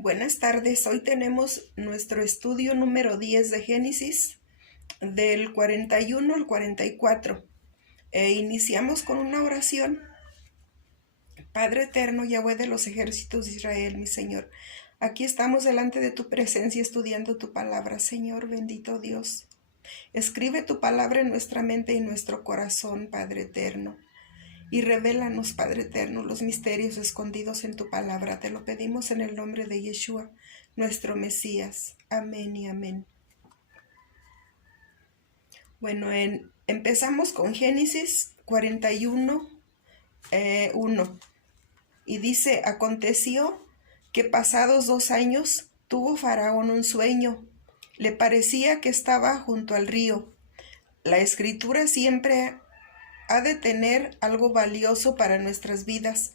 Buenas tardes, hoy tenemos nuestro estudio número 10 de Génesis, del 41 al 44. Iniciamos con una oración. Padre eterno, Yahweh de los ejércitos de Israel, mi Señor, aquí estamos delante de tu presencia estudiando tu palabra, Señor, bendito Dios. Escribe tu palabra en nuestra mente y nuestro corazón, Padre eterno. Y revélanos, Padre eterno, los misterios escondidos en tu palabra. Te lo pedimos en el nombre de Yeshua, nuestro Mesías. Amén y amén. Bueno, empezamos con Génesis 41, 1. Y dice, aconteció que pasados 2 años tuvo Faraón un sueño. Le parecía que estaba junto al río. La escritura siempre ha de tener algo valioso para nuestras vidas.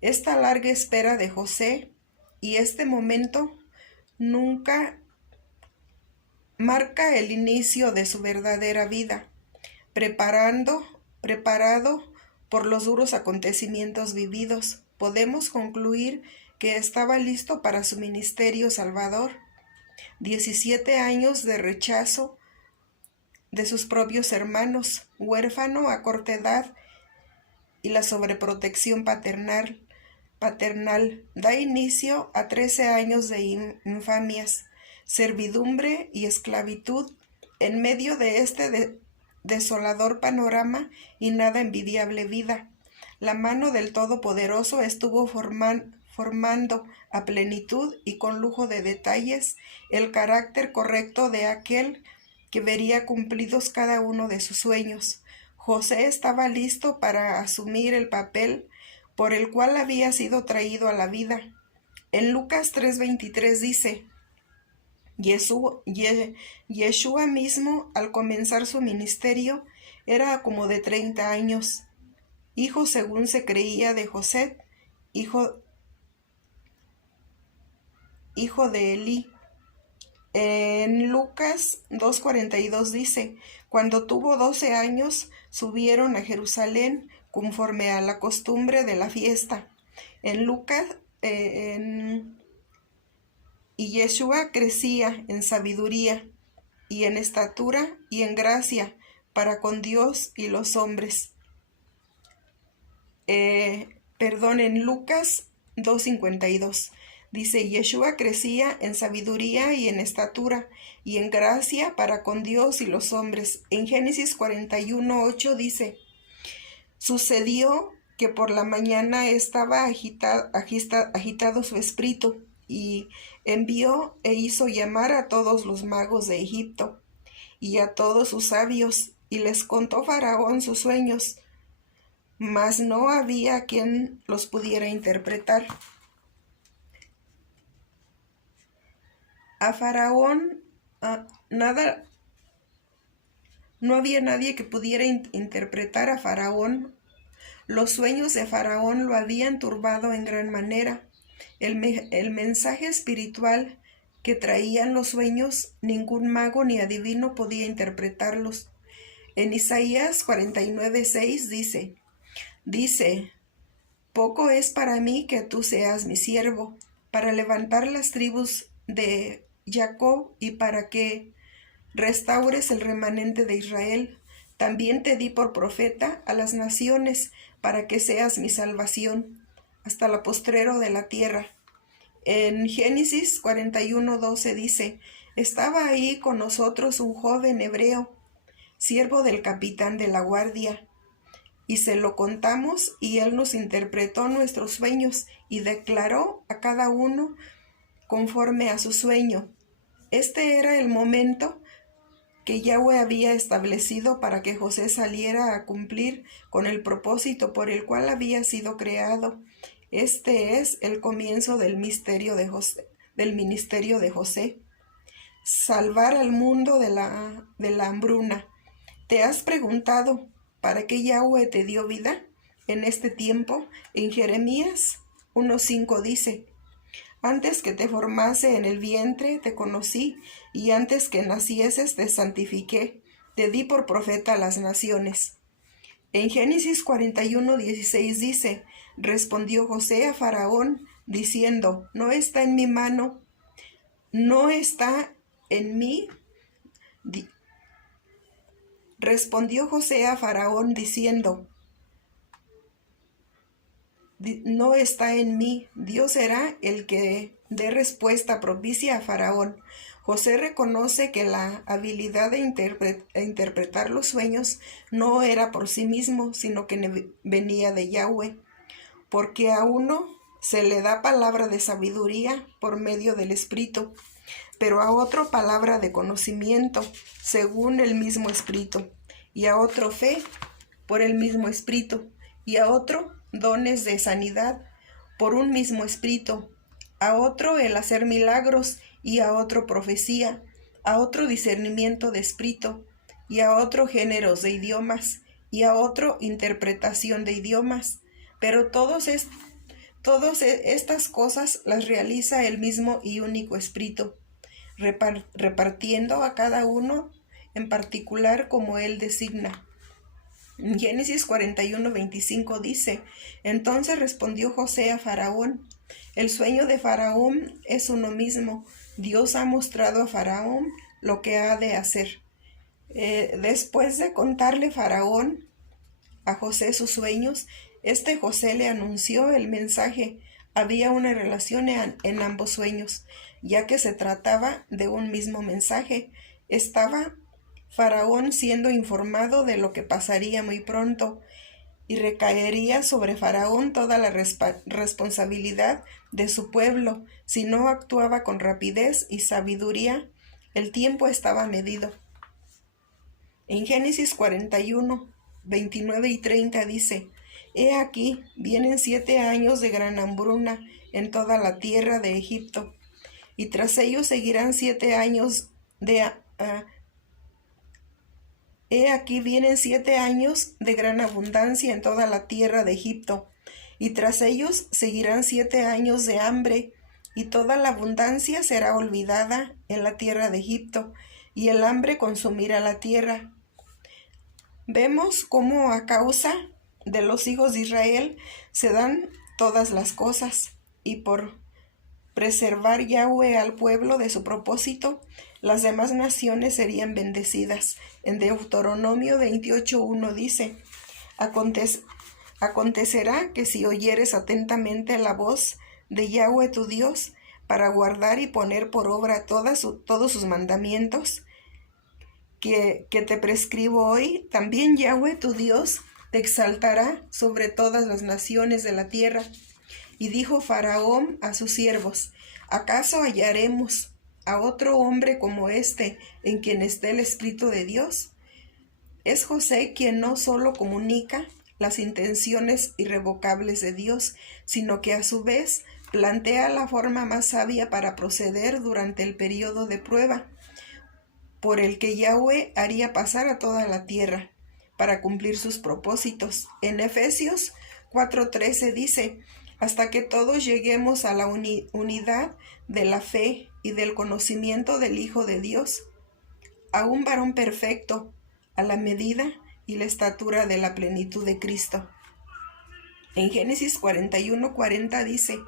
Esta larga espera de José y este momento nunca marca el inicio de su verdadera vida, preparado por los duros acontecimientos vividos. Podemos concluir que estaba listo para su ministerio salvador. 17 años de rechazo de sus propios hermanos, huérfano a corta edad, y la sobreprotección paternal da inicio a 13 años de infamias, servidumbre y esclavitud. En medio de este desolador panorama y nada envidiable vida, la mano del Todopoderoso estuvo formando a plenitud y con lujo de detalles el carácter correcto de aquel que vería cumplidos cada uno de sus sueños. José estaba listo para asumir el papel por el cual había sido traído a la vida. En Lucas 3:23 dice, Yeshua mismo, al comenzar su ministerio, era como de 30 años, hijo según se creía de José, hijo de Elí. En Lucas 2:42 dice, cuando tuvo 12 años, subieron a Jerusalén conforme a la costumbre de la fiesta. En Lucas, y Yeshua crecía en sabiduría y en estatura y en gracia para con Dios y los hombres. En Lucas 2:52. Dice, Yeshua crecía en sabiduría y en estatura y en gracia para con Dios y los hombres. En Génesis 41:8 dice, sucedió que por la mañana estaba agitado su espíritu, y envió e hizo llamar a todos los magos de Egipto y a todos sus sabios, y les contó Faraón sus sueños, mas no había quien los pudiera interpretar. A Faraón no había nadie que pudiera interpretar a Faraón. Los sueños de Faraón lo habían turbado en gran manera. El mensaje espiritual que traían los sueños, ningún mago ni adivino podía interpretarlos. En Isaías 49:6 dice, poco es para mí que tú seas mi siervo, para levantar las tribus de Jacob y para que restaures el remanente de Israel. También te di por profeta a las naciones, para que seas mi salvación hasta la postrero de la tierra. En Génesis 41:12 dice, estaba ahí con nosotros un joven hebreo, siervo del capitán de la guardia, y se lo contamos, y él nos interpretó nuestros sueños y declaró a cada uno conforme a su sueño. Este era el momento que Yahweh había establecido para que José saliera a cumplir con el propósito por el cual había sido creado. Este es el comienzo del ministerio de José. Salvar al mundo de la hambruna. ¿Te has preguntado para qué Yahweh te dio vida en este tiempo? En Jeremías 1:5 dice, antes que te formase en el vientre te conocí, y antes que nacieses te santifiqué, te di por profeta a las naciones. En Génesis 41:16 dice, respondió José a Faraón, diciendo, no está en mi mano, no está en mí. Respondió José a Faraón diciendo, no está en mí, Dios será el que dé respuesta propicia a Faraón. José reconoce que la habilidad de interpretar los sueños no era por sí mismo, sino que venía de Yahweh, porque a uno se le da palabra de sabiduría por medio del Espíritu, pero a otro palabra de conocimiento, según el mismo Espíritu, y a otro fe por el mismo Espíritu, y a otro dones de sanidad por un mismo Espíritu, a otro el hacer milagros, y a otro profecía, a otro discernimiento de espíritu, y a otro géneros de idiomas, y a otro interpretación de idiomas. Pero todas estas cosas las realiza el mismo y único Espíritu, repartiendo a cada uno en particular como él designa. En Génesis 41:25 dice, entonces respondió José a Faraón, el sueño de Faraón es uno mismo. Dios ha mostrado a Faraón lo que ha de hacer. Después de contarle Faraón a José sus sueños, José le anunció el mensaje. Había una relación en ambos sueños, ya que se trataba de un mismo mensaje. Estaba Faraón siendo informado de lo que pasaría muy pronto, y recaería sobre Faraón toda la responsabilidad de su pueblo. Si no actuaba con rapidez y sabiduría, el tiempo estaba medido. En Génesis 41:29 y 30 dice, he aquí, vienen 7 años de gran hambruna en toda la tierra de Egipto, y tras ellos seguirán 7 años de He aquí vienen 7 años de gran abundancia en toda la tierra de Egipto, y tras ellos seguirán 7 años de hambre, y toda la abundancia será olvidada en la tierra de Egipto, y el hambre consumirá la tierra. Vemos cómo a causa de los hijos de Israel se dan todas las cosas, y por preservar Yahweh al pueblo de su propósito, las demás naciones serían bendecidas. En Deuteronomio 28:1 dice, acontecerá que si oyeres atentamente la voz de Yahweh tu Dios, para guardar y poner por obra todos sus mandamientos que te prescribo hoy, también Yahweh tu Dios te exaltará sobre todas las naciones de la tierra. Y dijo Faraón a sus siervos, ¿acaso hallaremos a otro hombre como en quien esté el Espíritu de Dios? Es José quien no solo comunica las intenciones irrevocables de Dios, sino que a su vez plantea la forma más sabia para proceder durante el periodo de prueba, por el que Yahweh haría pasar a toda la tierra, para cumplir sus propósitos. En Efesios 4:13 dice, hasta que todos lleguemos a la unidad de la fe y del conocimiento del Hijo de Dios, a un varón perfecto, a la medida y la estatura de la plenitud de Cristo. En Génesis 41:40 dice,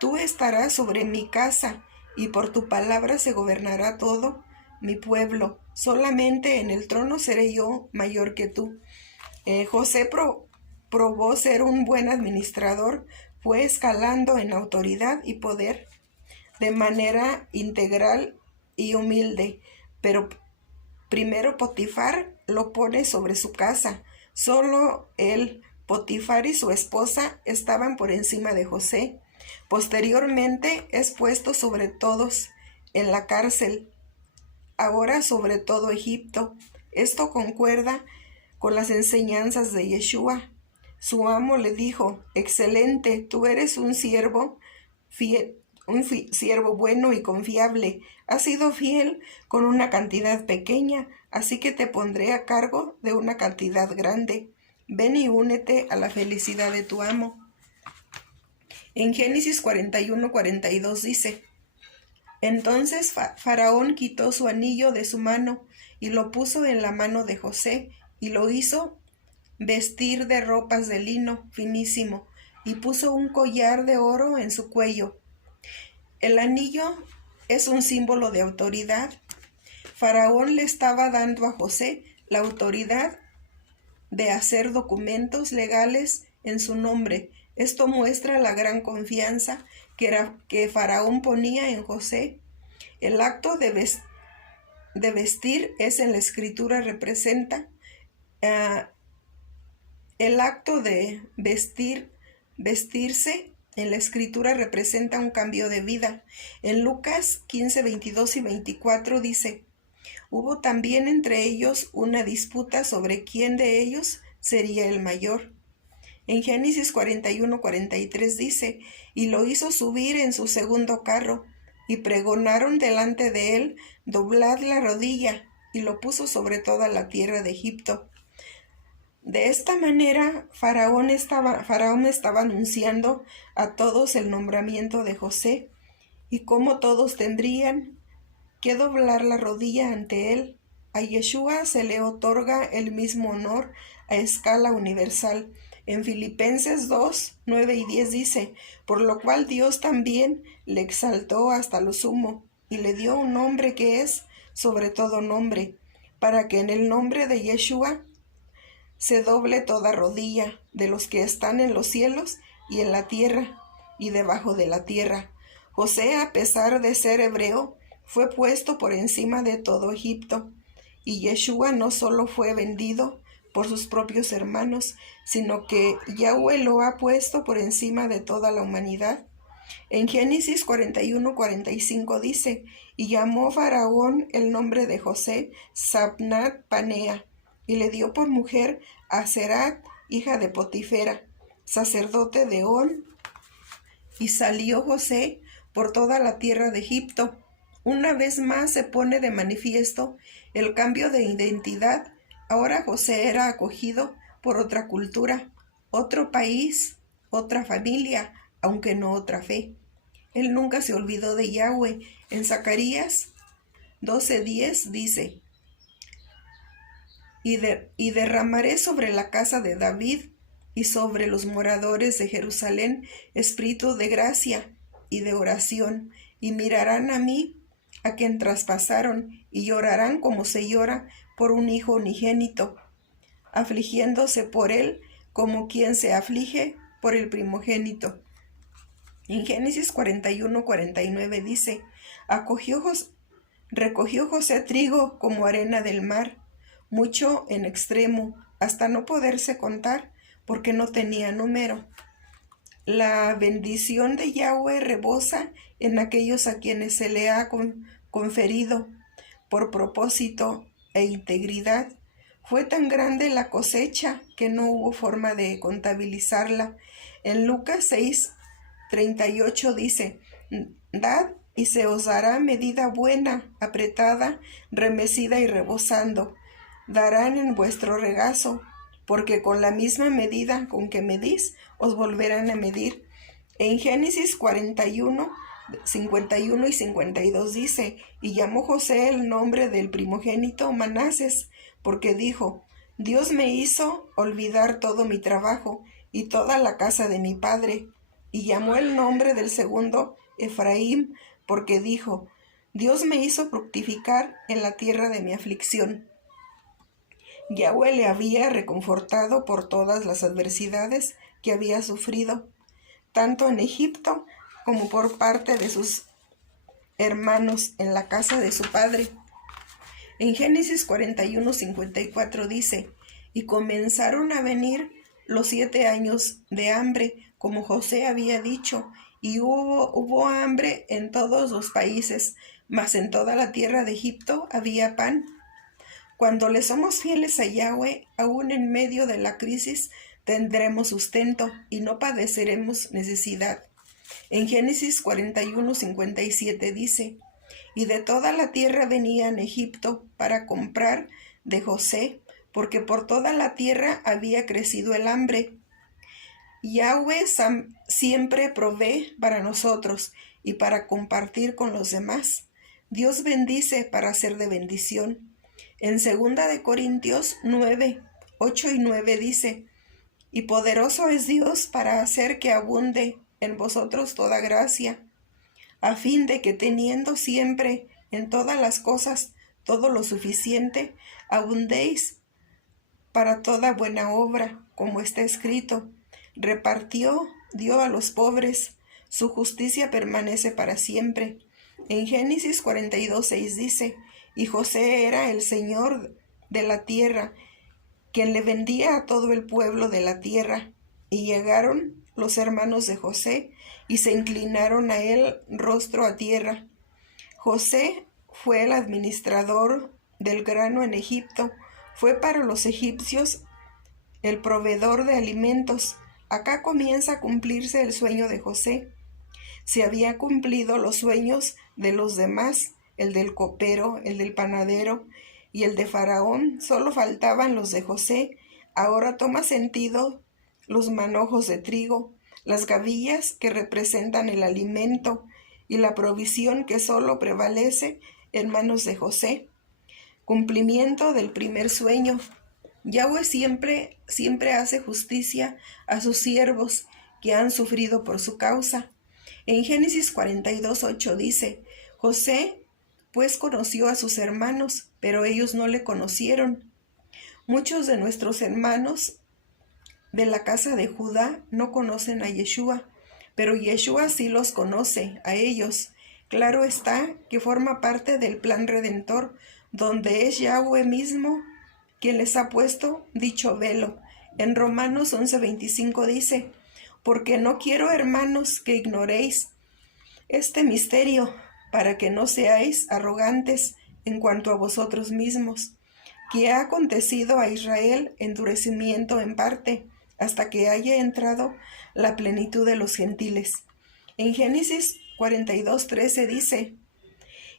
tú estarás sobre mi casa, y por tu palabra se gobernará todo mi pueblo. Solamente en el trono seré yo mayor que tú. José probó ser un buen administrador, fue escalando en autoridad y poder de manera integral y humilde, pero primero Potifar lo pone sobre su casa. Solo él, Potifar y su esposa estaban por encima de José. Posteriormente es puesto sobre todos en la cárcel, ahora sobre todo Egipto. Esto concuerda con las enseñanzas de Yeshua. Su amo le dijo, excelente, tú eres un siervo fiel, siervo bueno y confiable. Has sido fiel con una cantidad pequeña, así que te pondré a cargo de una cantidad grande. Ven y únete a la felicidad de tu amo. En Génesis 41:42 dice, entonces Faraón quitó su anillo de su mano y lo puso en la mano de José y lo hizo vestir de ropas de lino finísimo. y puso un collar de oro en su cuello. El anillo es un símbolo de autoridad. Faraón le estaba dando a José la autoridad de hacer documentos legales en su nombre. Esto muestra la gran confianza que Faraón ponía en José. El acto de vestir es en la escritura representa el acto de vestirse en la escritura representa un cambio de vida. En Lucas 15, 22 y 24 dice: hubo también entre ellos una disputa sobre quién de ellos sería el mayor. En Génesis 41, 43 dice: y lo hizo subir en su segundo carro, y pregonaron delante de él: doblad la rodilla, y lo puso sobre toda la tierra de Egipto. De esta manera, Faraón estaba anunciando a todos el nombramiento de José, y cómo todos tendrían que doblar la rodilla ante él. A Yeshua se le otorga el mismo honor a escala universal. En Filipenses 2, 9 y 10 dice: por lo cual Dios también le exaltó hasta lo sumo, y le dio un nombre que es sobre todo nombre, para que en el nombre de Yeshua se doble toda rodilla, de los que están en los cielos y en la tierra y debajo de la tierra. José, a pesar de ser hebreo, fue puesto por encima de todo Egipto, y Yeshua no solo fue vendido por sus propios hermanos, sino que Yahweh lo ha puesto por encima de toda la humanidad. En Génesis 41, 45 dice: y llamó Faraón el nombre de José Sabnat Panea, y le dio por mujer a Serat, hija de Potifera, sacerdote de On. Y salió José por toda la tierra de Egipto. Una vez más se pone de manifiesto el cambio de identidad. Ahora José era acogido por otra cultura, otro país, otra familia, aunque no otra fe. Él nunca se olvidó de Yahweh. En Zacarías 12:10 dice: y derramaré sobre la casa de David y sobre los moradores de Jerusalén espíritu de gracia y de oración, y mirarán a mí, a quien traspasaron, y llorarán como se llora por un hijo unigénito, afligiéndose por él como quien se aflige por el primogénito. En Génesis 41, 49 dice: recogió José trigo como arena del mar, mucho en extremo, hasta no poderse contar, porque no tenía número. La bendición de Yahweh rebosa en aquellos a quienes se le ha conferido por propósito e integridad. Fue tan grande la cosecha que no hubo forma de contabilizarla. En Lucas 6, 38 dice: dad y se os dará medida buena, apretada, remecida y rebosando. Darán en vuestro regazo, porque con la misma medida con que medís, os volverán a medir. En Génesis 41, 51 y 52 dice: y llamó José el nombre del primogénito Manases, porque dijo: Dios me hizo olvidar todo mi trabajo y toda la casa de mi padre. Y llamó el nombre del segundo Efraín, porque dijo: Dios me hizo fructificar en la tierra de mi aflicción. Yahweh le había reconfortado por todas las adversidades que había sufrido, tanto en Egipto como por parte de sus hermanos en la casa de su padre. En Génesis 41, 54 dice: y comenzaron a venir los 7 años de hambre, como José había dicho, y hubo hambre en todos los países, mas en toda la tierra de Egipto había pan. Cuando le somos fieles a Yahweh, aún en medio de la crisis, tendremos sustento y no padeceremos necesidad. En Génesis 41, 57 dice: y de toda la tierra venían a Egipto para comprar de José, porque por toda la tierra había crecido el hambre. Yahweh siempre provee para nosotros y para compartir con los demás. Dios bendice para ser de bendición. En 2 de Corintios 9, 8 y 9 dice: y poderoso es Dios para hacer que abunde en vosotros toda gracia, a fin de que teniendo siempre en todas las cosas todo lo suficiente, abundéis para toda buena obra, como está escrito, repartió, dio a los pobres, su justicia permanece para siempre. En Génesis 42:6 dice, y José era el Señor de la tierra, quien le vendía a todo el pueblo de la tierra. Y llegaron los hermanos de José, y se inclinaron a él rostro a tierra. José fue el administrador del grano en Egipto, fue para los egipcios el proveedor de alimentos. Acá comienza a cumplirse el sueño de José. Se había cumplido los sueños de los demás, el del copero, el del panadero y el de Faraón. Solo faltaban los de José. Ahora toma sentido los manojos de trigo, las gavillas que representan el alimento y la provisión que solo prevalece en manos de José. Cumplimiento del primer sueño. Yahweh siempre hace justicia a sus siervos que han sufrido por su causa. En Génesis 42:8 dice, José pues conoció a sus hermanos, pero ellos no le conocieron. Muchos de nuestros hermanos de la casa de Judá no conocen a Yeshua, pero Yeshua sí los conoce, a ellos. Claro está que forma parte del plan redentor, donde es Yahweh mismo quien les ha puesto dicho velo. En Romanos 11:25 dice, porque no quiero, hermanos, que ignoréis este misterio, para que no seáis arrogantes en cuanto a vosotros mismos, que ha acontecido a Israel endurecimiento en parte, hasta que haya entrado la plenitud de los gentiles. En Génesis 42:13 dice,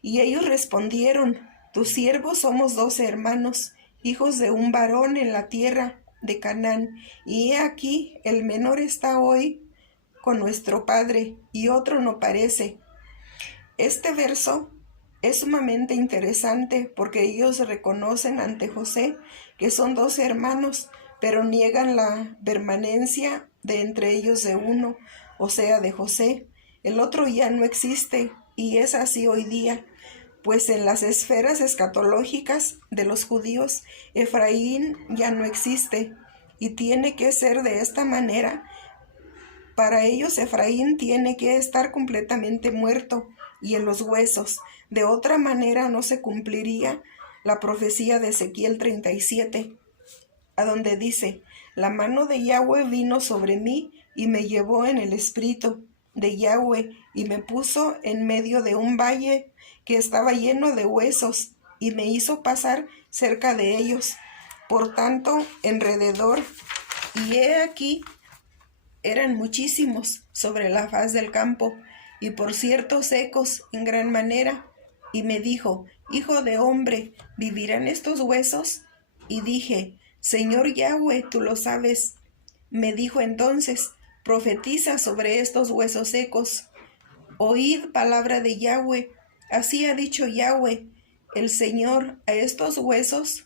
y ellos respondieron, tus siervos somos 12 hermanos, hijos de un varón en la tierra de Canaán, y he aquí el menor está hoy con nuestro padre, y otro no parece. Este verso es sumamente interesante porque ellos reconocen ante José que son 12 hermanos, pero niegan la permanencia de entre ellos de uno, o sea, de José. El otro ya no existe, y es así hoy día, pues en las esferas escatológicas de los judíos, Efraín ya no existe, y tiene que ser de esta manera. Para ellos Efraín tiene que estar completamente muerto y en los huesos. De otra manera no se cumpliría la profecía de Ezequiel 37, a donde dice, la mano de Yahweh vino sobre mí y me llevó en el espíritu de Yahweh y me puso en medio de un valle que estaba lleno de huesos y me hizo pasar cerca de ellos, por tanto, alrededor, y he aquí, eran muchísimos sobre la faz del campo, y por cierto secos en gran manera. Y me dijo, hijo de hombre, ¿vivirán estos huesos? Y dije, Señor Yahweh, tú lo sabes. Me dijo entonces, profetiza sobre estos huesos secos. Oíd palabra de Yahweh. Así ha dicho Yahweh, el Señor, a estos huesos.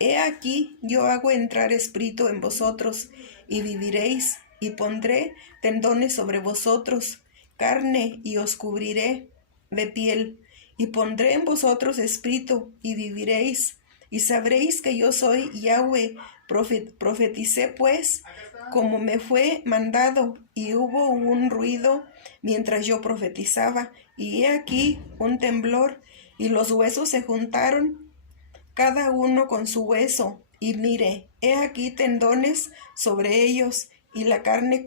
He aquí, yo hago entrar espíritu en vosotros, y viviréis, y pondré tendones sobre vosotros, carne, y os cubriré de piel, y pondré en vosotros espíritu, y viviréis, y sabréis que yo soy Yahweh. Profeticé pues, como me fue mandado, y hubo un ruido mientras yo profetizaba, y he aquí un temblor, y los huesos se juntaron, cada uno con su hueso, y mire, he aquí tendones sobre ellos, y la carne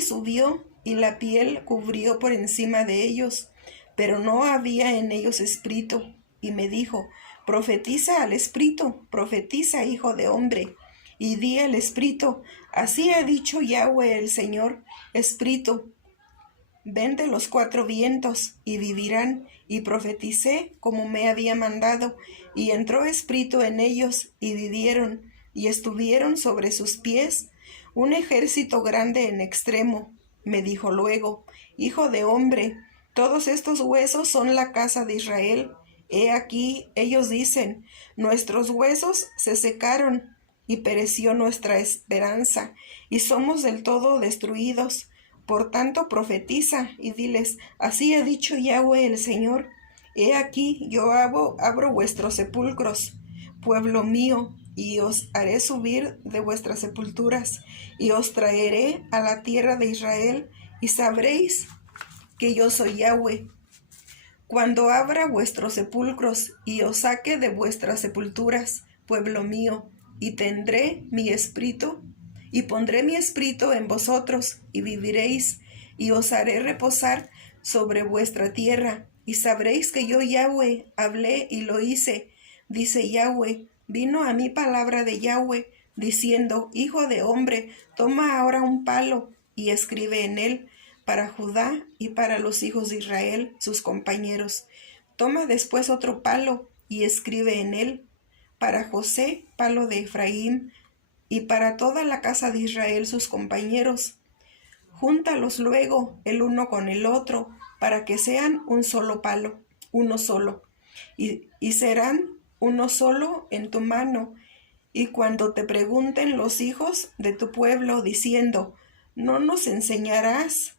subió, y la piel cubrió por encima de ellos, pero no había en ellos espíritu. Y me dijo, profetiza al espíritu, profetiza, hijo de hombre, y di al espíritu, así ha dicho Yahweh el Señor, espíritu, ven de los 4 vientos, y vivirán. Y profeticé como me había mandado, y entró espíritu en ellos, y vivieron, y estuvieron sobre sus pies un ejército grande en extremo. Me dijo luego, hijo de hombre, todos estos huesos son la casa de Israel. He aquí, ellos dicen, nuestros huesos se secaron, y pereció nuestra esperanza, y somos del todo destruidos. Por tanto, profetiza y diles, así ha dicho Yahweh el Señor, he aquí yo abro vuestros sepulcros, pueblo mío, y os haré subir de vuestras sepulturas, y os traeré a la tierra de Israel, y sabréis que yo soy Yahweh. Cuando abra vuestros sepulcros y os saque de vuestras sepulturas, pueblo mío, y tendré mi espíritu, y pondré mi espíritu en vosotros, y viviréis, y os haré reposar sobre vuestra tierra, y sabréis que yo Yahweh hablé y lo hice, dice Yahweh. Vino a mí palabra de Yahweh, diciendo, hijo de hombre, toma ahora un palo, y escribe en él, para Judá y para los hijos de Israel, sus compañeros. Toma después otro palo y escribe en él, para José, palo de Efraín, y para toda la casa de Israel, sus compañeros. Júntalos luego el uno con el otro, para que sean un solo palo, uno solo, y serán uno solo en tu mano. Y cuando te pregunten los hijos de tu pueblo, diciendo, ¿no nos enseñarás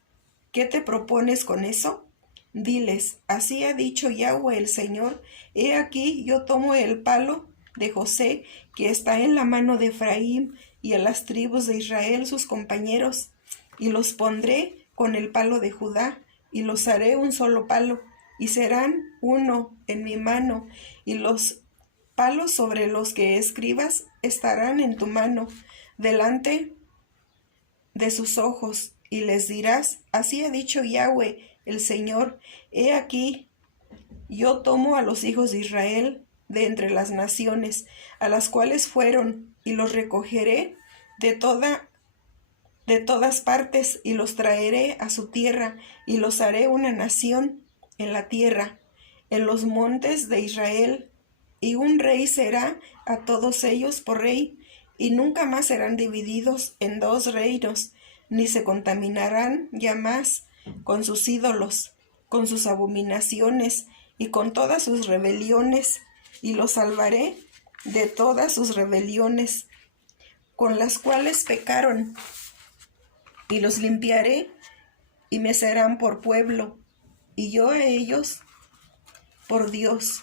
qué te propones con eso? Diles, así ha dicho Yahweh el Señor, he aquí yo tomo el palo de José que está en la mano de Efraín y en las tribus de Israel sus compañeros, y los pondré con el palo de Judá, y los haré un solo palo, y serán uno en mi mano, y los palos sobre los que escribas estarán en tu mano, delante de sus ojos, y les dirás, así ha dicho Yahweh el Señor, he aquí, yo tomo a los hijos de Israel de entre las naciones, a las cuales fueron, y los recogeré de todas partes, y los traeré a su tierra, y los haré una nación en la tierra, en los montes de Israel, y un rey será a todos ellos por rey, y nunca más serán divididos en dos reinos, ni se contaminarán ya más con sus ídolos, con sus abominaciones, y con todas sus rebeliones, y los salvaré de todas sus rebeliones, con las cuales pecaron, y los limpiaré, y me serán por pueblo, y yo a ellos por Dios.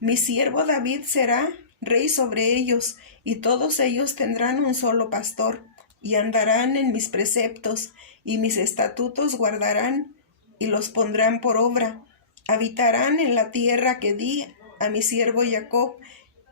Mi siervo David será rey sobre ellos, y todos ellos tendrán un solo pastor, y andarán en mis preceptos, y mis estatutos guardarán, y los pondrán por obra. Habitarán en la tierra que di a mi siervo Jacob,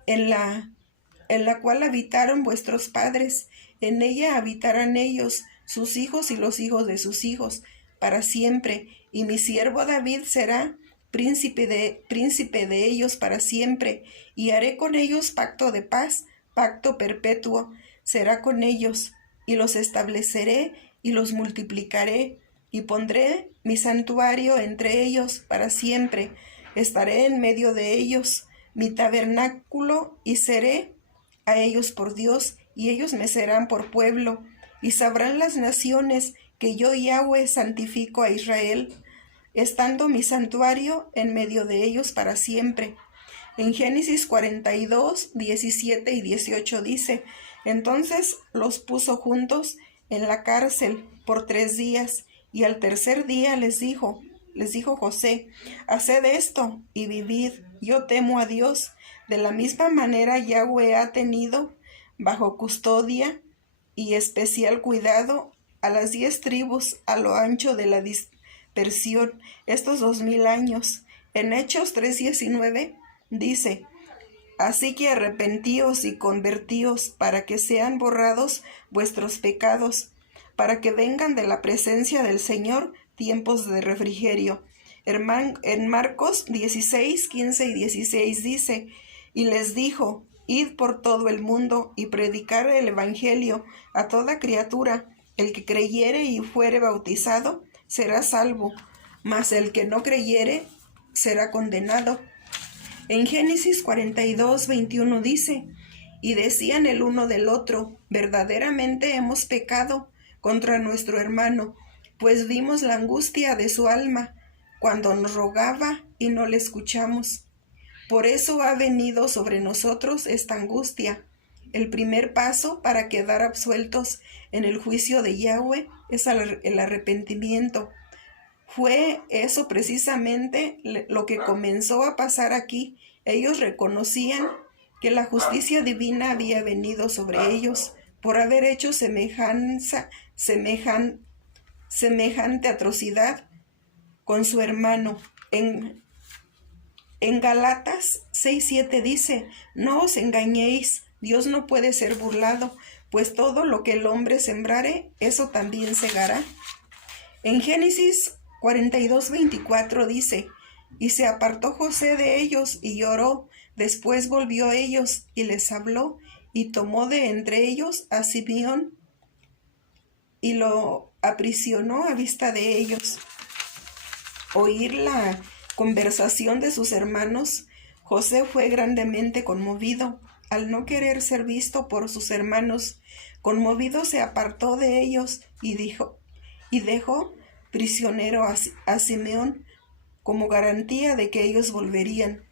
en la cual habitaron vuestros padres. En ella habitarán ellos, sus hijos y los hijos de sus hijos, para siempre, y mi siervo David será príncipe de ellos para siempre, y haré con ellos pacto de paz, pacto perpetuo será con ellos, y los estableceré y los multiplicaré, y pondré mi santuario entre ellos para siempre, estaré en medio de ellos, mi tabernáculo, y seré a ellos por Dios, y ellos me serán por pueblo, y sabrán las naciones que yo Yahweh santifico a Israel, estando mi santuario en medio de ellos para siempre. En Génesis 42, 17 y 18 dice, entonces los puso juntos en la cárcel por 3 días, y al tercer día les dijo José, haced esto y vivid, yo temo a Dios. De la misma manera Yahweh ha tenido bajo custodia y especial cuidado a las 10 tribus a lo ancho de la dispersión estos 2000 años. En Hechos 3:19 dice, así que arrepentíos y convertíos para que sean borrados vuestros pecados, para que vengan de la presencia del Señor tiempos de refrigerio. En Marcos 16, 15 y 16 dice, y les dijo, id por todo el mundo y predicar el evangelio a toda criatura. El que creyere y fuere bautizado será salvo, mas el que no creyere será condenado. En Génesis 42, 21 dice, y decían el uno del otro, verdaderamente hemos pecado contra nuestro hermano, pues vimos la angustia de su alma cuando nos rogaba y no le escuchamos. Por eso ha venido sobre nosotros esta angustia. El primer paso para quedar absueltos en el juicio de Yahweh es el arrepentimiento. Fue eso precisamente lo que comenzó a pasar aquí. Ellos reconocían que la justicia divina había venido sobre ellos por haber hecho semejante atrocidad con su hermano. En Galatas 6:7 dice: no os engañéis, Dios no puede ser burlado, pues todo lo que el hombre sembrare, eso también segará. En Génesis 42:24 dice: y se apartó José de ellos y lloró. Después volvió a ellos y les habló, y tomó de entre ellos a Simeón y lo aprisionó a vista de ellos. Oír la conversación de sus hermanos, José fue grandemente conmovido. Al no querer ser visto por sus hermanos, conmovido se apartó de ellos y dejó prisionero a Simeón como garantía de que ellos volverían.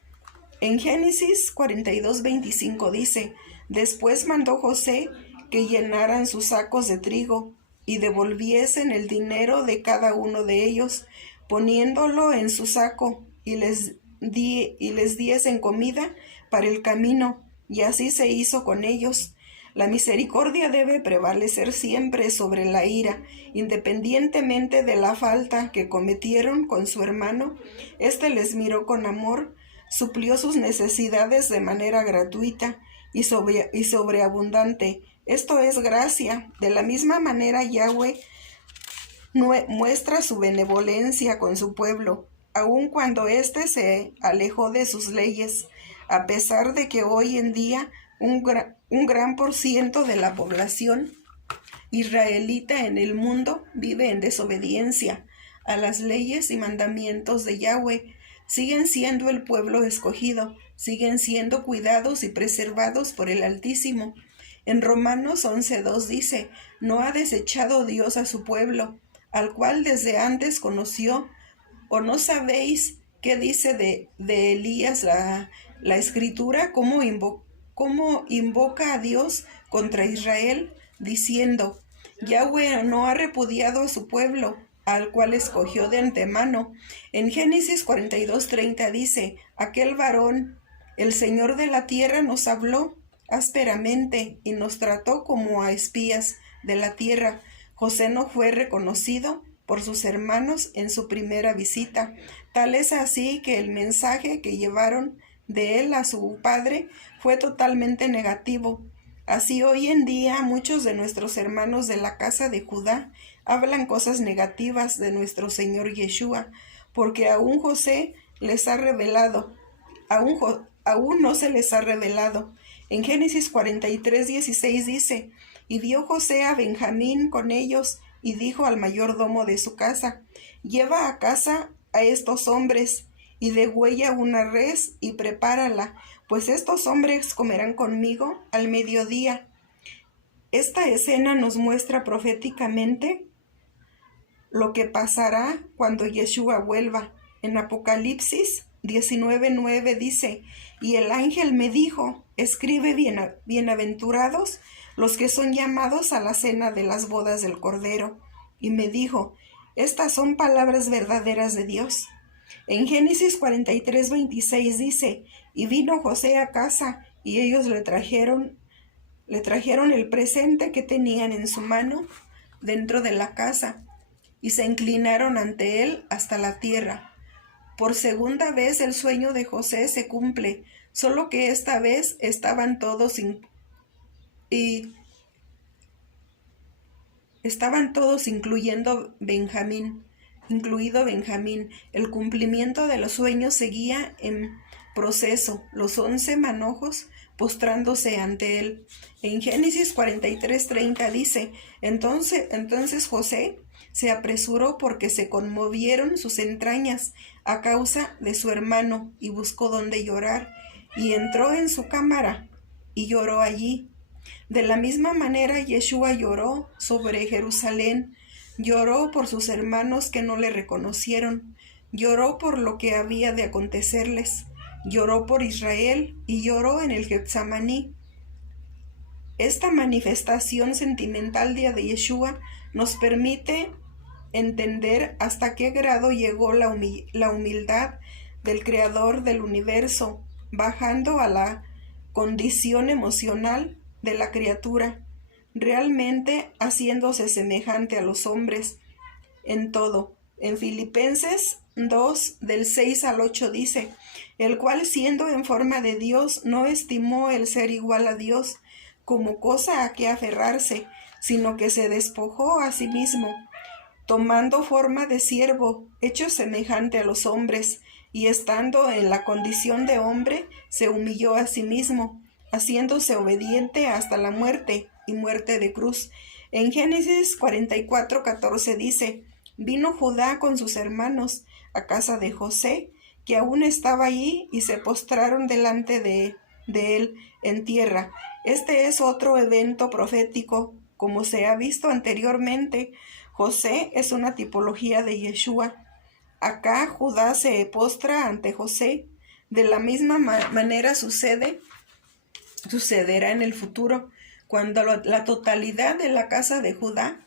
En Génesis 42:25 dice: después mandó José que llenaran sus sacos de trigo y devolviesen el dinero de cada uno de ellos, poniéndolo en su saco, y les diesen comida para el camino, y así se hizo con ellos. La misericordia debe prevalecer siempre sobre la ira, independientemente de la falta que cometieron con su hermano. Éste les miró con amor, suplió sus necesidades de manera gratuita y sobreabundante. Esto es gracia. De la misma manera, Yahweh muestra su benevolencia con su pueblo, aun cuando éste se alejó de sus leyes, a pesar de que hoy en día un gran por ciento de la población israelita en el mundo vive en desobediencia a las leyes y mandamientos de Yahweh. Siguen siendo el pueblo escogido, siguen siendo cuidados y preservados por el Altísimo. En Romanos 11:2 dice: no ha desechado Dios a su pueblo, al cual desde antes conoció. ¿O no sabéis qué dice de Elías la Escritura? ¿Cómo invoca a Dios contra Israel, diciendo: Yahweh no ha repudiado a su pueblo, al cual escogió de antemano? En Génesis 42:30 dice: aquel varón, el Señor de la tierra, nos habló ásperamente y nos trató como a espías de la tierra. José no fue reconocido por sus hermanos en su primera visita. Tal es así que el mensaje que llevaron de él a su padre fue totalmente negativo. Así hoy en día muchos de nuestros hermanos de la casa de Judá hablan cosas negativas de nuestro Señor Yeshua, porque aún José les ha revelado, aún no se les ha revelado. En Génesis 43:16 dice: y vio José a Benjamín con ellos, y dijo al mayordomo de su casa: lleva a casa a estos hombres, y degüella una res y prepárala, pues estos hombres comerán conmigo al mediodía. Esta escena nos muestra proféticamente lo que pasará cuando Yeshua vuelva. En Apocalipsis 19:9 dice: y el ángel me dijo: escribe, bienaventurados los que son llamados a la cena de las bodas del Cordero. Y me dijo: estas son palabras verdaderas de Dios. En Génesis 43:26 dice: y vino José a casa, y ellos le trajeron el presente que tenían en su mano dentro de la casa, y se inclinaron ante él hasta la tierra. Por segunda vez el sueño de José se cumple, solo que esta vez estaban todos incluido Benjamín. El cumplimiento de los sueños seguía en proceso, los 11 manojos postrándose ante él. En Génesis 43:30 dice: entonces José se apresuró porque se conmovieron sus entrañas a causa de su hermano, y buscó donde llorar, y entró en su cámara y lloró allí. De la misma manera Yeshua lloró sobre Jerusalén, lloró por sus hermanos que no le reconocieron, lloró por lo que había de acontecerles, lloró por Israel y lloró en el Getsemaní. Esta manifestación sentimental de Yeshua nos permite entender hasta qué grado llegó la humildad del Creador del universo, bajando a la condición emocional de la criatura, realmente haciéndose semejante a los hombres en todo. En Filipenses 2, del 6 al 8 dice, el cual siendo en forma de Dios, no estimó el ser igual a Dios como cosa a que aferrarse, sino que se despojó a sí mismo, tomando forma de siervo, hecho semejante a los hombres, y estando en la condición de hombre, se humilló a sí mismo, haciéndose obediente hasta la muerte, y muerte de cruz. En Génesis 44:14 dice, vino Judá con sus hermanos a casa de José, que aún estaba allí, y se postraron delante de él en tierra. Este es otro evento profético, como se ha visto anteriormente. José es una tipología de Yeshua. Acá Judá se postra ante José. De la misma manera sucederá en el futuro, cuando la totalidad de la casa de Judá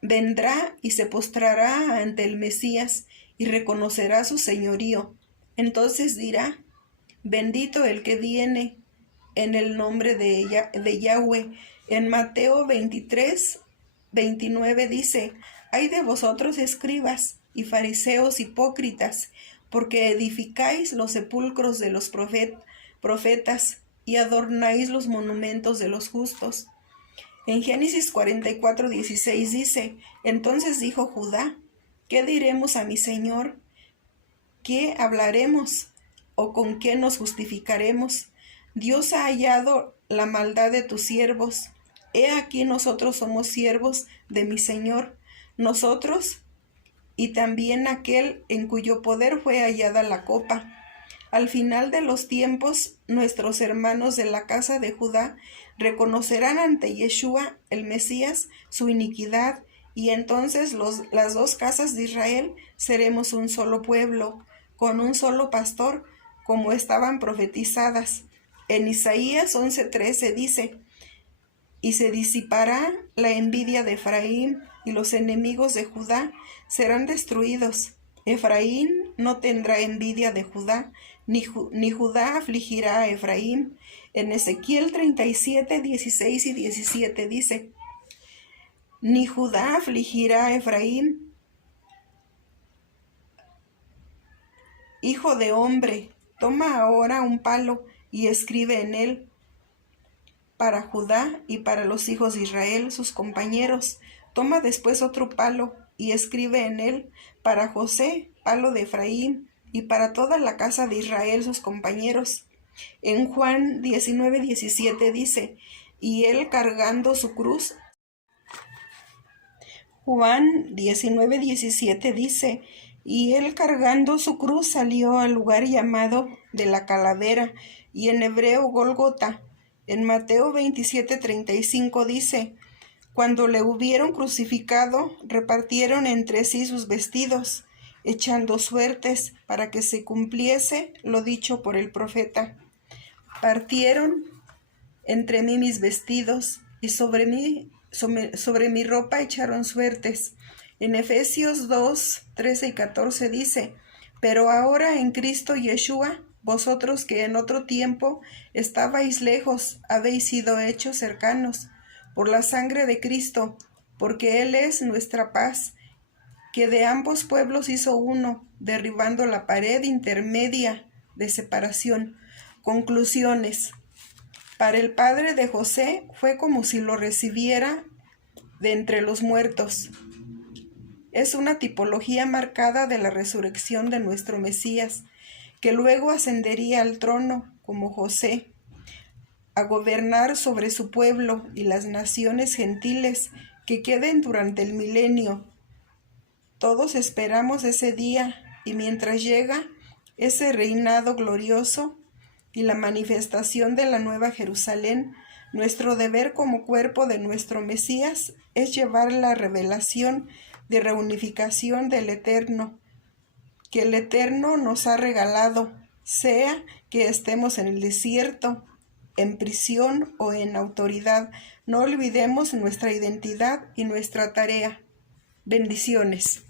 vendrá y se postrará ante el Mesías y reconocerá su señorío. Entonces dirá, bendito el que viene en el nombre de Yahweh. En Mateo 23:29 dice, ay de vosotros escribas y fariseos hipócritas, porque edificáis los sepulcros de los profetas y adornáis los monumentos de los justos. En Génesis 44:16 dice, entonces dijo Judá, ¿qué diremos a mi Señor? ¿Qué hablaremos? ¿O con qué nos justificaremos? Dios ha hallado la maldad de tus siervos. He aquí nosotros somos siervos de mi Señor, nosotros y también aquel en cuyo poder fue hallada la copa. Al final de los tiempos, nuestros hermanos de la casa de Judá reconocerán ante Yeshua, el Mesías, su iniquidad, y entonces las dos casas de Israel seremos un solo pueblo, con un solo pastor, como estaban profetizadas. En Isaías 11:13 dice, y se disipará la envidia de Efraín, y los enemigos de Judá serán destruidos. Efraín no tendrá envidia de Judá, ni Judá afligirá a Efraín. En Ezequiel 37:16 y 17 dice, ni Judá afligirá a Efraín. Hijo de hombre, toma ahora un palo y escribe en él para Judá y para los hijos de Israel, sus compañeros. Toma después otro palo y escribe en él para José, palo de Efraín, y para toda la casa de Israel, sus compañeros. En Juan 19:17 dice, y él cargando su cruz. Juan 19:17 dice, y él cargando su cruz salió al lugar llamado de la calavera, y en hebreo Golgota. En Mateo 27:35 dice, cuando le hubieron crucificado, repartieron entre sí sus vestidos, echando suertes para que se cumpliese lo dicho por el profeta. Partieron entre mí mis vestidos, y sobre mi ropa echaron suertes. En Efesios 2:13 y 14 dice, pero ahora en Cristo Yeshua, vosotros que en otro tiempo estabais lejos, habéis sido hechos cercanos por la sangre de Cristo, porque Él es nuestra paz, que de ambos pueblos hizo uno, derribando la pared intermedia de separación. Conclusiones. Para el padre de José fue como si lo recibiera de entre los muertos. Es una tipología marcada de la resurrección de nuestro Mesías, que luego ascendería al trono como José, a gobernar sobre su pueblo y las naciones gentiles que queden durante el milenio. Todos esperamos ese día, y mientras llega ese reinado glorioso y la manifestación de la Nueva Jerusalén, nuestro deber como cuerpo de nuestro Mesías es llevar la revelación de reunificación del Eterno, que el Eterno nos ha regalado, sea que estemos en el desierto, en prisión o en autoridad. No olvidemos nuestra identidad y nuestra tarea. Bendiciones.